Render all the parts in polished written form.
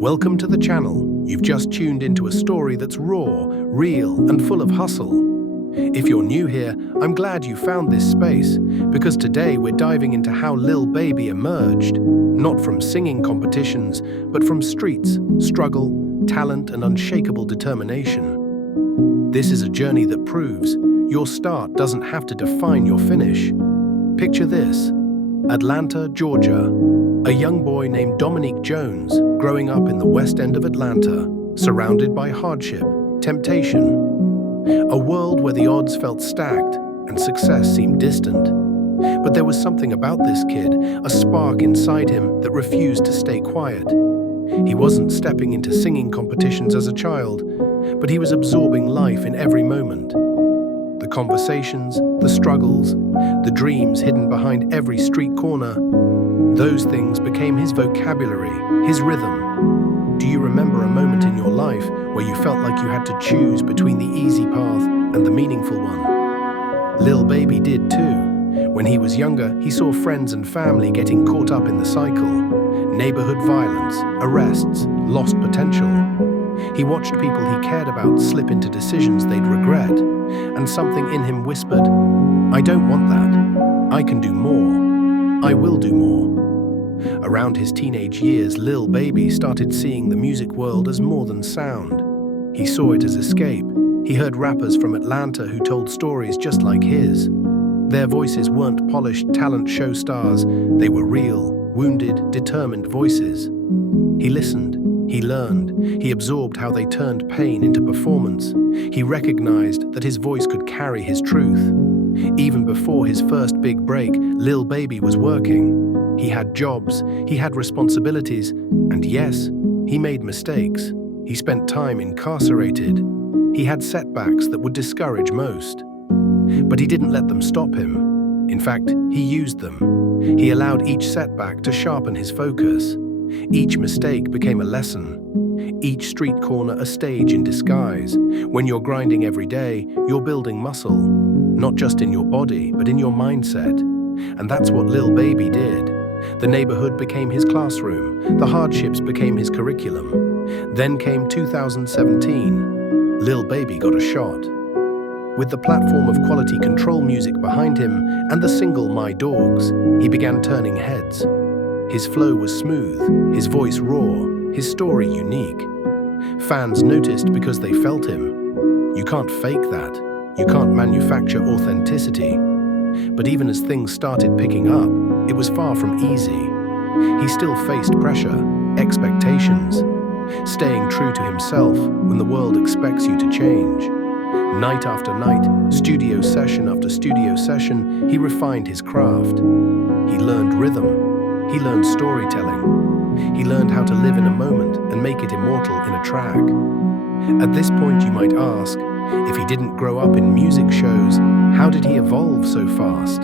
Welcome to the channel. You've just tuned into a story that's raw, real, and full of hustle. If you're new here, I'm glad you found this space, because today we're diving into how Lil Baby emerged, not from singing competitions, but from streets, struggle, talent, and unshakable determination. This is a journey that proves your start doesn't have to define your finish. Picture this: Atlanta, Georgia. A young boy named Dominique Jones, growing up in the West End of Atlanta, surrounded by hardship, temptation. A world where the odds felt stacked and success seemed distant. But there was something about this kid, a spark inside him that refused to stay quiet. He wasn't stepping into singing competitions as a child, but he was absorbing life in every moment. The conversations, the struggles, the dreams hidden behind every street corner, those things became his vocabulary, his rhythm. Do you remember a moment in your life where you felt like you had to choose between the easy path and the meaningful one? Lil Baby did too. When he was younger, he saw friends and family getting caught up in the cycle. Neighborhood violence, arrests, lost potential. He watched people he cared about slip into decisions they'd regret, and something in him whispered, "I don't want that. I can do more. I will do more." Around his teenage years, Lil Baby started seeing the music world as more than sound. He saw it as escape. He heard rappers from Atlanta who told stories just like his. Their voices weren't polished talent show stars. They were real, wounded, determined voices. He listened. He learned. He absorbed how they turned pain into performance. He recognized that his voice could carry his truth. Even before his first big break, Lil Baby was working. He had jobs, he had responsibilities, and yes, he made mistakes. He spent time incarcerated. He had setbacks that would discourage most. But he didn't let them stop him. In fact, he used them. He allowed each setback to sharpen his focus. Each mistake became a lesson. Each street corner a stage in disguise. When you're grinding every day, you're building muscle. Not just in your body, but in your mindset. And that's what Lil Baby did. The neighborhood became his classroom. The hardships became his curriculum. Then came 2017. Lil Baby got a shot. With the platform of quality control music behind him and the single My Dogs, he began turning heads. His flow was smooth, his voice raw, his story unique. Fans noticed because they felt him. You can't fake that. You can't manufacture authenticity. But even as things started picking up, it was far from easy. He still faced pressure, expectations, staying true to himself when the world expects you to change. Night after night, studio session after studio session, he refined his craft. He learned rhythm. He learned storytelling. He learned how to live in a moment and make it immortal in a track. At this point, you might ask, if he didn't grow up in music shows, how did he evolve so fast?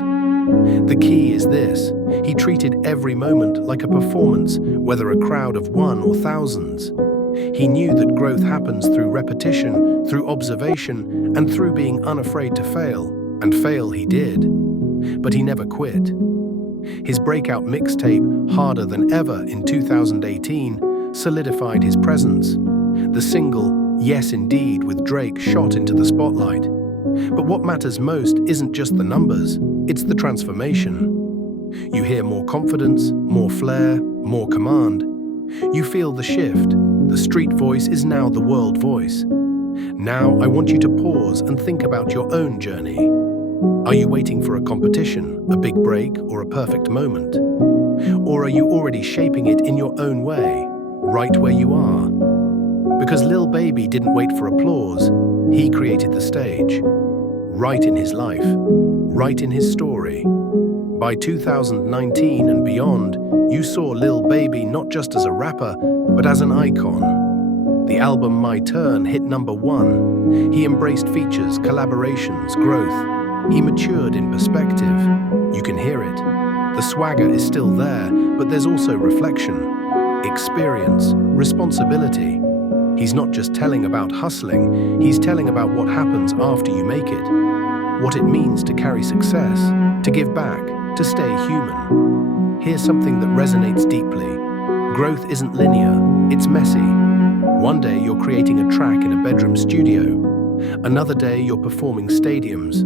The key is this: he treated every moment like a performance, whether a crowd of one or thousands. He knew that growth happens through repetition, through observation, and through being unafraid to fail. And fail he did. But he never quit. His breakout mixtape, Harder Than Ever in 2018, solidified his presence. The single, Yes Indeed, with Drake shot into the spotlight. But what matters most isn't just the numbers, it's the transformation. You hear more confidence, more flair, more command. You feel the shift. The street voice is now the world voice. Now I want you to pause and think about your own journey. Are you waiting for a competition, a big break, or a perfect moment? Or are you already shaping it in your own way, right where you are? Because Lil Baby didn't wait for applause, he created the stage. Right in his life, right in his story. By 2019 and beyond, you saw Lil Baby not just as a rapper, but as an icon. The album My Turn hit #1. He embraced features, collaborations, growth. He matured in perspective. You can hear it. The swagger is still there, but there's also reflection, experience, responsibility. He's not just telling about hustling, he's telling about what happens after you make it. What it means to carry success, to give back, to stay human. Here's something that resonates deeply. Growth isn't linear, it's messy. One day you're creating a track in a bedroom studio. Another day you're performing stadiums.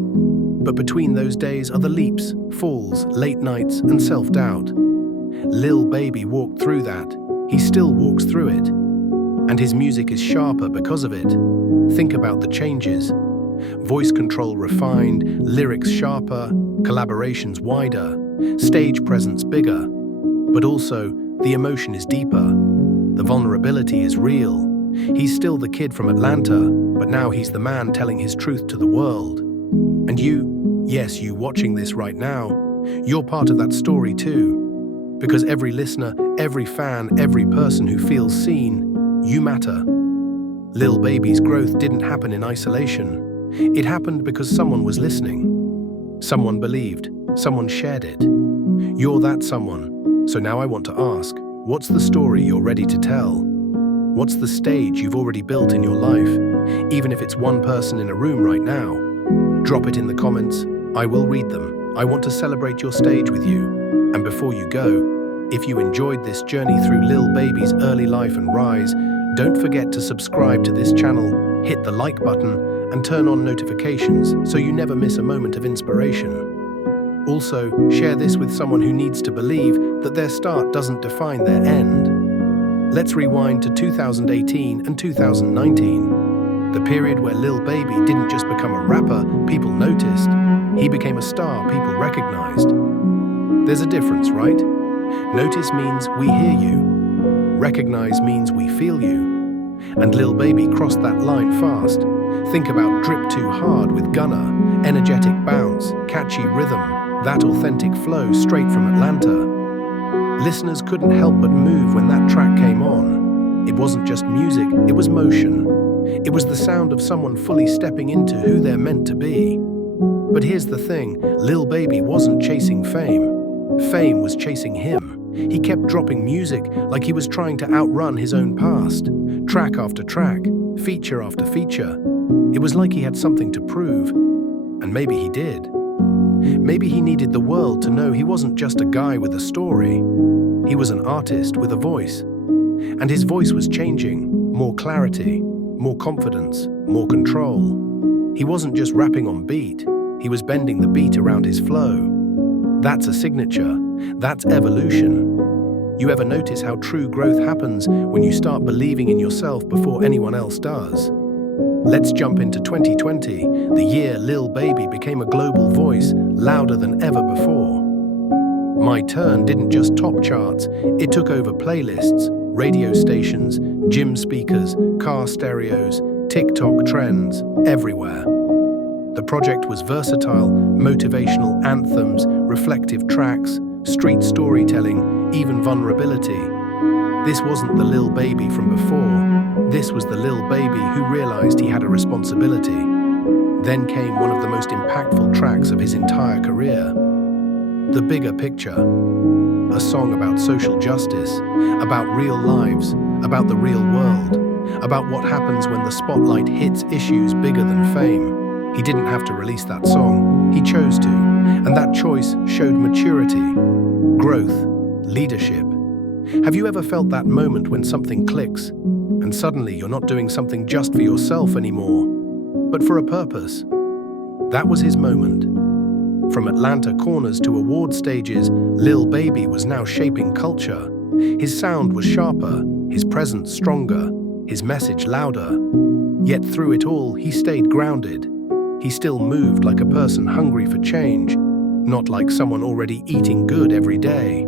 But between those days are the leaps, falls, late nights, and self-doubt. Lil Baby walked through that. He still walks through it. And his music is sharper because of it. Think about the changes. Voice control refined, lyrics sharper, collaborations wider, stage presence bigger. But also, the emotion is deeper. The vulnerability is real. He's still the kid from Atlanta, but now he's the man telling his truth to the world. And you, yes, you watching this right now, you're part of that story too. Because every listener, every fan, every person who feels seen, you matter. Lil Baby's growth didn't happen in isolation. It happened because someone was listening. Someone believed. Someone shared it. You're that someone. So now I want to ask, what's the story you're ready to tell? What's the stage you've already built in your life? Even if it's one person in a room right now. Drop it in the comments. I will read them. I want to celebrate your stage with you. And before you go, if you enjoyed this journey through Lil Baby's early life and rise, don't forget to subscribe to this channel, hit the like button, and turn on notifications so you never miss a moment of inspiration. Also, share this with someone who needs to believe that their start doesn't define their end. Let's rewind to 2018 and 2019, the period where Lil Baby didn't just become a rapper people noticed, he became a star people recognized. There's a difference, right? Notice means we hear you. Recognize means we feel you. And Lil Baby crossed that line fast. Think about Drip Too Hard with Gunna, energetic bounce, catchy rhythm, that authentic flow straight from Atlanta. Listeners couldn't help but move when that track came on. It wasn't just music, it was motion. It was the sound of someone fully stepping into who they're meant to be. But here's the thing, Lil Baby wasn't chasing fame. Fame was chasing him. He kept dropping music like he was trying to outrun his own past. Track after track, feature after feature. It was like he had something to prove. And maybe he did. Maybe he needed the world to know he wasn't just a guy with a story. He was an artist with a voice. And his voice was changing. More clarity, more confidence, more control. He wasn't just rapping on beat. He was bending the beat around his flow. That's a signature. That's evolution. You ever notice how true growth happens when you start believing in yourself before anyone else does? Let's jump into 2020, the year Lil Baby became a global voice, louder than ever before. My Turn didn't just top charts, it took over playlists, radio stations, gym speakers, car stereos, TikTok trends, everywhere. The project was versatile, motivational anthems, reflective tracks, street storytelling, even vulnerability. This wasn't the Lil Baby from before. This was the Lil Baby who realized he had a responsibility. Then came one of the most impactful tracks of his entire career. The Bigger Picture. A song about social justice, about real lives, about the real world, about what happens when the spotlight hits issues bigger than fame. He didn't have to release that song, he chose to, and that choice showed maturity, growth, leadership. Have you ever felt that moment when something clicks, and suddenly you're not doing something just for yourself anymore, but for a purpose? That was his moment. From Atlanta corners to award stages, Lil Baby was now shaping culture. His sound was sharper, his presence stronger, his message louder. Yet through it all, he stayed grounded. He still moved like a person hungry for change, not like someone already eating good every day.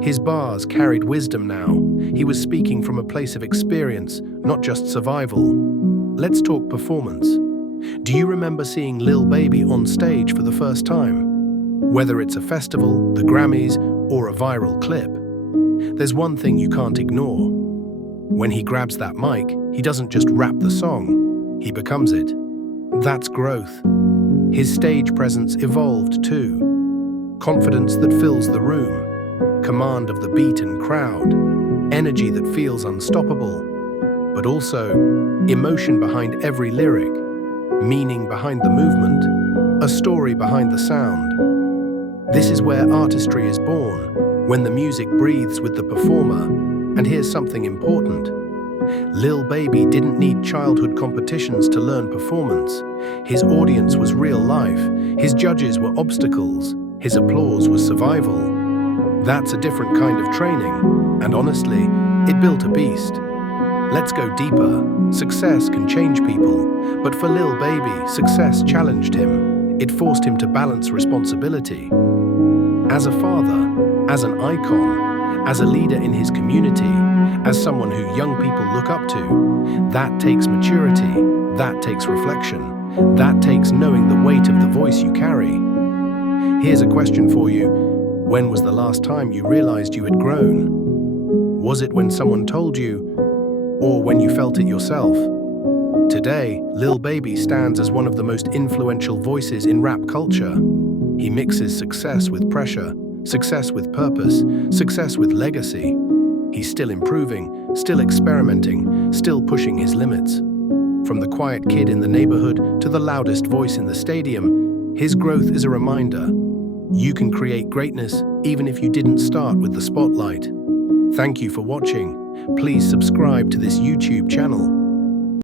His bars carried wisdom now. He was speaking from a place of experience, not just survival. Let's talk performance. Do you remember seeing Lil Baby on stage for the first time? Whether it's a festival, the Grammys, or a viral clip, there's one thing you can't ignore. When he grabs that mic, he doesn't just rap the song, he becomes it. That's growth. His stage presence evolved too. Confidence that fills the room, command of the beat and crowd, energy that feels unstoppable, but also emotion behind every lyric, meaning behind the movement, a story behind the sound. This is where artistry is born, when the music breathes with the performer. And here's something important. Lil Baby didn't need childhood competitions to learn performance. His audience was real life, his judges were obstacles, his applause was survival. That's a different kind of training, and honestly, it built a beast. Let's go deeper. Success can change people, but for Lil Baby, success challenged him. It forced him to balance responsibility. As a father, as an icon, as a leader in his community, as someone who young people look up to, that takes maturity, that takes reflection, that takes knowing the weight of the voice you carry. Here's a question for you. When was the last time you realized you had grown? Was it when someone told you, or when you felt it yourself? Today, Lil Baby stands as one of the most influential voices in rap culture. He mixes success with pressure, success with purpose, success with legacy. He's still improving, still experimenting, still pushing his limits. From the quiet kid in the neighborhood to the loudest voice in the stadium, his growth is a reminder. You can create greatness even if you didn't start with the spotlight. Thank you for watching. Please subscribe to this YouTube channel.